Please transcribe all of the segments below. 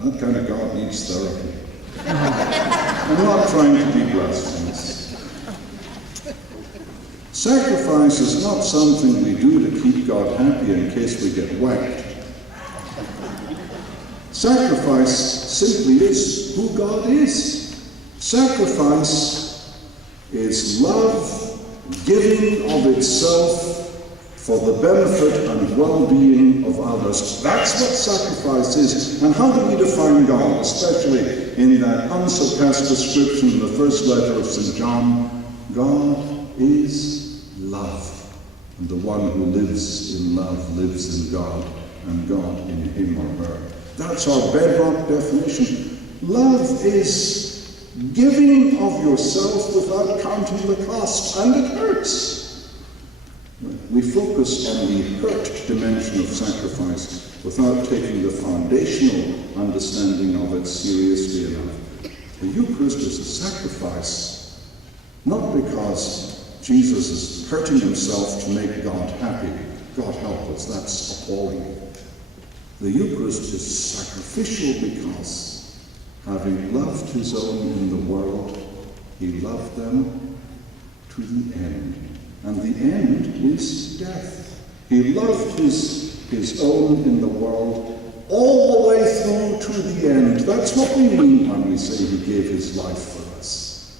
That kind of God needs therapy. I'm not trying to be blasphemous. Sacrifice is not something we do to keep God happy in case we get whacked. Sacrifice simply is who God is. Sacrifice is love giving of itself for the benefit and well-being of others. That's what sacrifice is. And how do we define God, especially in that unsurpassed description in the first letter of St. John? God is love. And the one who lives in love lives in God, and God in him or her. That's our bedrock definition. Love is giving of yourself without counting the cost, and it hurts. We focus on the hurt dimension of sacrifice without taking the foundational understanding of it seriously enough. The Eucharist is a sacrifice, not because Jesus is hurting himself to make God happy. God help us, that's appalling. The Eucharist is sacrificial because, having loved his own in the world, he loved them to the end. And the end is death. He loved his own in the world all the way through to the end. That's what we mean when we say he gave his life for us.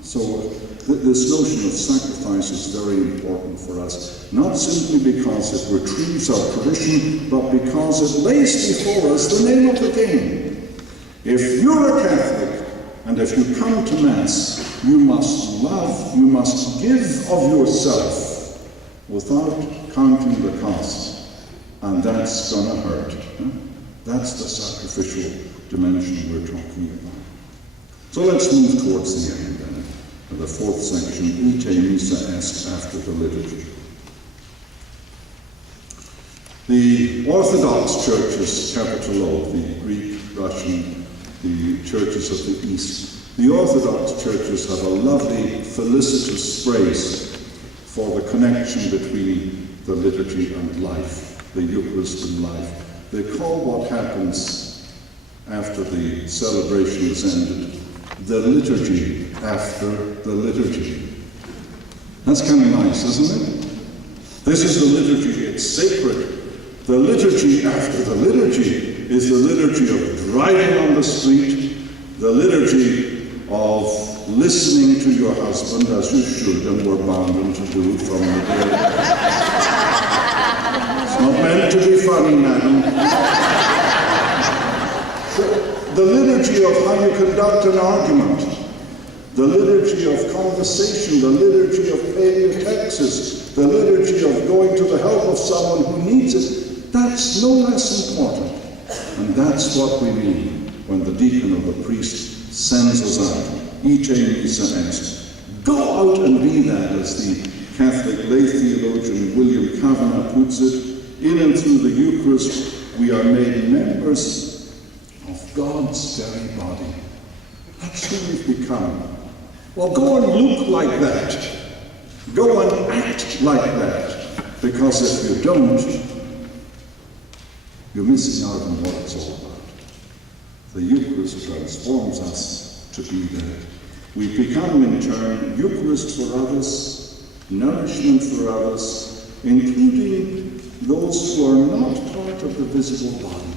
So this notion of sacrifice is very important for us, not simply because it retrieves our tradition, but because it lays before us the name of the King. If you're a Catholic, and if you come to Mass, you must love, you must give of yourself without counting the cost. And that's going to hurt. That's the sacrificial dimension we're talking about. So let's move towards the end then. The fourth section, Ite Missa Est, after the liturgy. The Orthodox churches, capital O, the Greek, Russian, the churches of the East, the Orthodox churches have a lovely, felicitous phrase for the connection between the liturgy and life, the Eucharist and life. They call what happens after the celebration is ended the liturgy after the liturgy. That's kind of nice, isn't it? This is the liturgy, it's sacred. The liturgy after the liturgy is the liturgy of driving on the street, the liturgy of listening to your husband, as you should and were bounden to do from the day. It's not meant to be funny, madam. The liturgy of how you conduct an argument, the liturgy of conversation, the liturgy of paying your taxes, the liturgy of going to the help of someone who needs it, that's no less important. And that's what we mean when the deacon or the priest sends us out. Ite Missa Est. Go out and be that, as the Catholic lay theologian William Kavanagh puts it. In and through the Eucharist, we are made members of God's very body. That's who we've become. Well, go and look like that. Go and act like that. Because if you don't, you're missing out on what it's all about. The Eucharist transforms us to be that. We become, in turn, Eucharist for others, nourishment for others, including those who are not part of the visible body.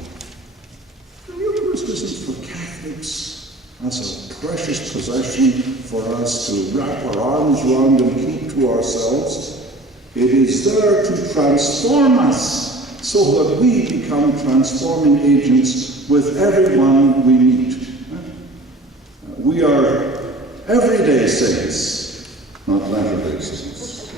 The Eucharist isn't for Catholics as a precious possession for us to wrap our arms around and keep to ourselves. It is there to transform us so that we become transforming agents with everyone we meet. We are everyday saints, not latter-day saints.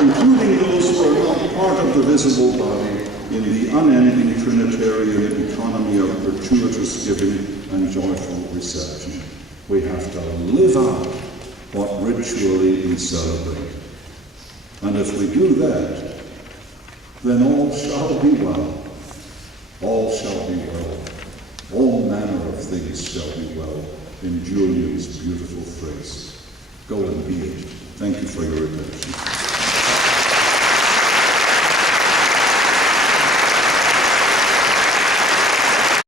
Including those who are not part of the visible body in the unending Trinitarian economy of gratuitous giving and joyful reception. We have to live out what ritually we celebrate. And if we do that, then all shall be well. All shall be well. All manner of things shall be well, in Julian's beautiful phrase. Go and be it. Thank you for your attention.